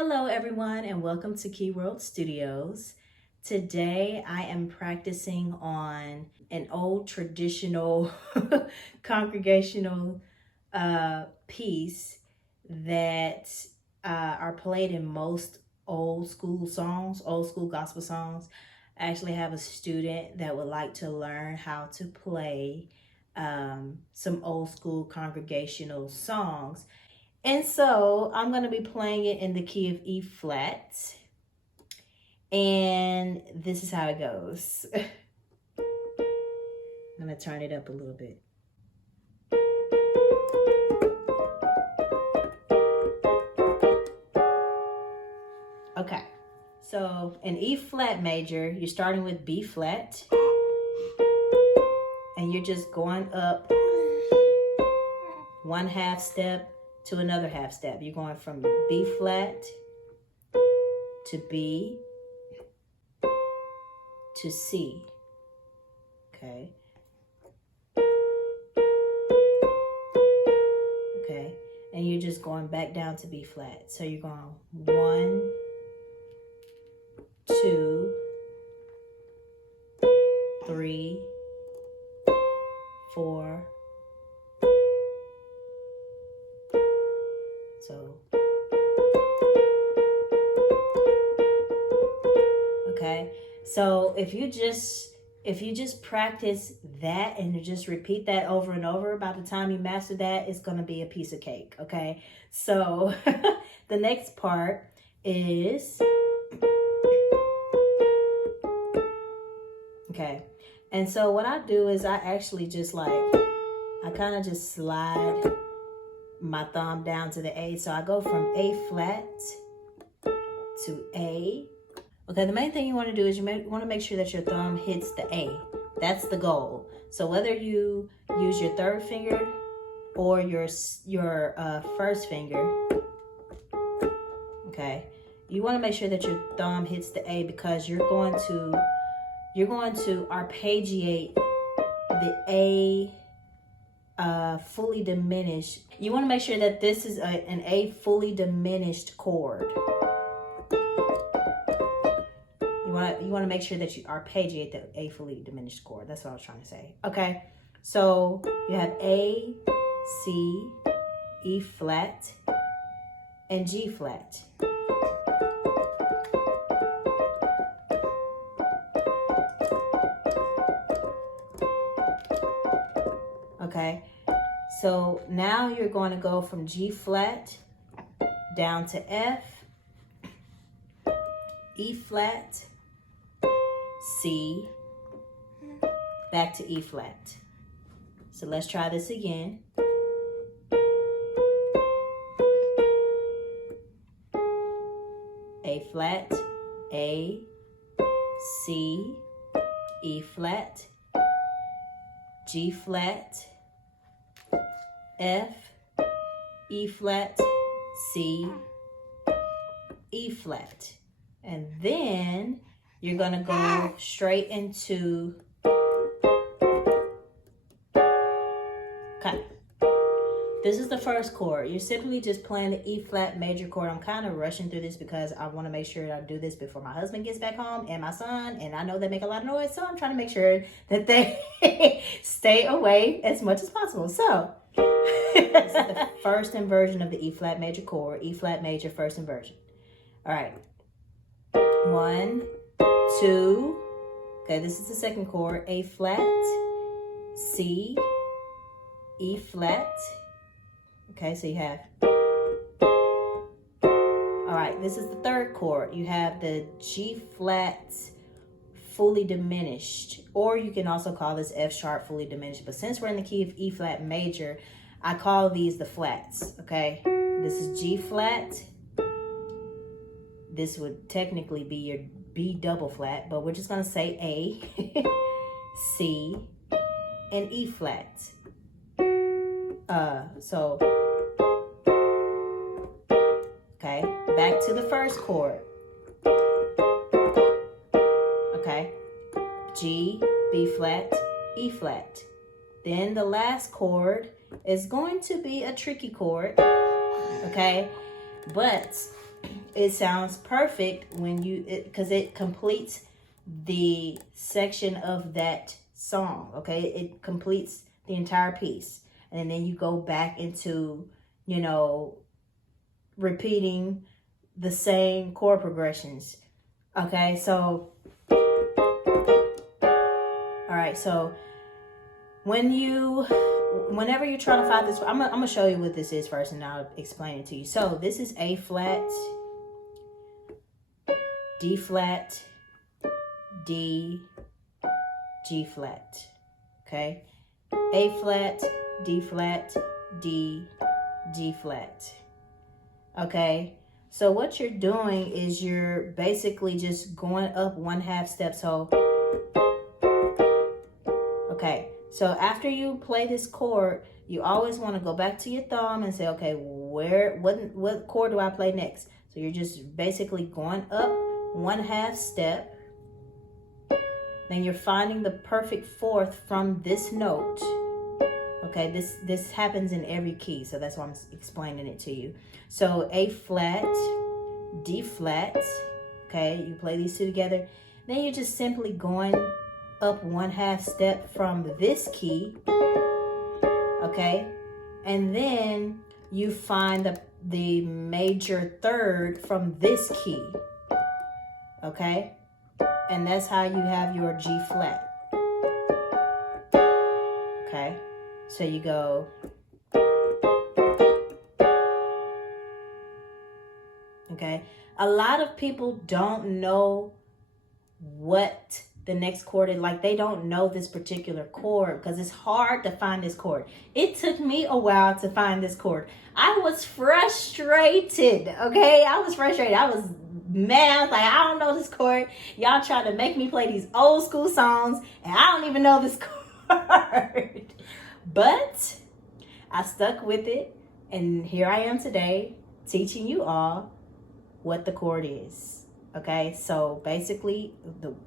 Hello everyone and welcome to Chord Studios. Today I am practicing on an old traditional congregational piece that are played in most old school gospel songs. I actually have a student that would like to learn how to play some old school congregational songs. And so I'm going to be playing it in the key of E flat. And this is how it goes. I'm going to turn it up a little bit. Okay, so in E flat major, you're starting with B flat. And you're just going up one half step to another half step. You're going from B flat to B to C. Okay. Okay. And you're just going back down to B flat. So you're going 1, 2, 3, 4. So, okay. So if you just practice that and you just repeat that over and over, by the time you master that, it's going to be a piece of cake. Okay. So the next part is, okay. And so what I do is I actually just I kind of just slide my thumb down to the A. So I go from A flat to A. Okay, the main thing you want to do is you want to make sure that your thumb hits the A. That's the goal. So whether you use your third finger or your first finger, okay, you want to make sure that your thumb hits the A because you're going to arpeggiate the A fully diminished. You want to make sure that this is an A fully diminished chord. You want to make sure that you arpeggiate the A fully diminished chord. That's what I was trying to say. Okay, so you have A, C, E flat, and G flat. Okay, so now you're going to go from G flat down to F, E flat, C, back to E flat. So let's try this again. A flat, A, C, E flat, G flat, F, E flat, C, E flat. And then you're going to go straight into, okay, this is the first chord. You're simply just playing the E flat major chord. I'm kind of rushing through this because I want to make sure I do this before my husband gets back home and my son, and I know they make a lot of noise, so I'm trying to make sure that they stay away as much as possible. So this is the first inversion of the E flat major chord, E flat major first inversion. All right. 1, 2, okay, this is the second chord, A flat, C, E flat, okay, so you have, all right, this is the third chord, you have the G flat fully diminished, or you can also call this F sharp fully diminished, but since we're in the key of E flat major, I call these the flats, okay, this is G flat, this would technically be your B double flat, but we're just going to say A, C, and E flat. So, okay, back to the first chord. Okay, G, B flat, E flat. Then the last chord is going to be a tricky chord, okay? But it sounds perfect when you, because it completes the section of that song. Okay, it completes the entire piece, and then you go back into, you know, repeating the same chord progressions. Okay, so all right, so whenever you're trying to find this, I'm gonna show you what this is first, and I'll explain it to you. So this is A flat, D flat, D, G flat. Okay, A flat, D flat, D, G flat. Okay, so what you're doing is you're basically just going up 1/2 step. So okay, so after you play this chord, you always want to go back to your thumb and say, okay, what chord do I play next? So you're just basically going up 1/2 step. Then you're finding the perfect fourth from this note. Okay, this happens in every key, so that's why I'm explaining it to you. So A flat, D flat. Okay, you play these two together. Then you're just simply going up 1/2 step from this key. Okay, and then you find the major third from this key. Okay, and that's how you have your G flat. Okay, so you go. Okay, a lot of people don't know what the next chord is. Like, they don't know this particular chord because it's hard to find this chord. It took me a while to find this chord. I was frustrated. Okay, I was frustrated. I was mad. I was like, I don't know this chord. Y'all trying to make me play these old school songs and I don't even know this chord. But I stuck with it, and here I am today teaching you all what the chord is. Okay, so basically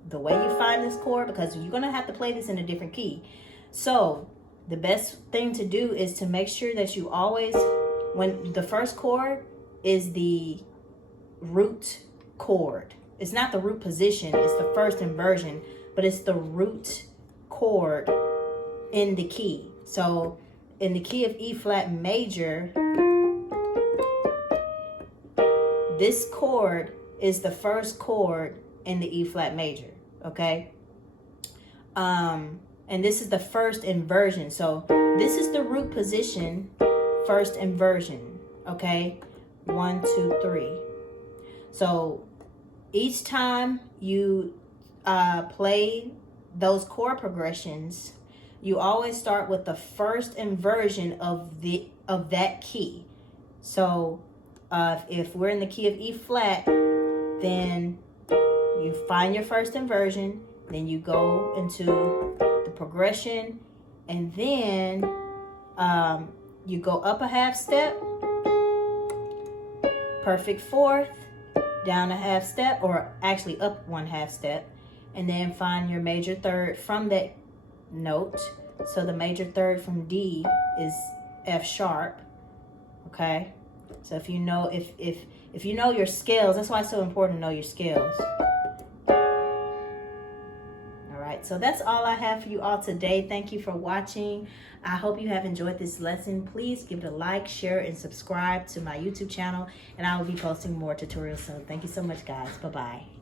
the way you find this chord, because you're gonna have to play this in a different key. So the best thing to do is to make sure that you always, when the first chord is the root chord. It's not the root position, it's the first inversion, but it's the root chord in the key. So in the key of E flat major, this chord is the first chord in the E flat major. Okay, and this is the first inversion. So this is the root position, first inversion. Okay, 1, 2, 3. So each time you play those chord progressions, you always start with the first inversion of that key. So if we're in the key of E flat, then you find your first inversion, then you go into the progression, and then you go up 1/2 step, perfect fourth, down 1/2 step, or actually up 1/2 step, and then find your major third from that note. So the major third from D is F sharp. Okay, so if you know if you know your scales, that's why it's so important to know your scales. All right, so that's all I have for you all today. Thank you for watching. I hope you have enjoyed this lesson. Please give it a like, share, and subscribe to my YouTube channel, and I will be posting more tutorials soon. Thank you so much, guys. Bye-bye.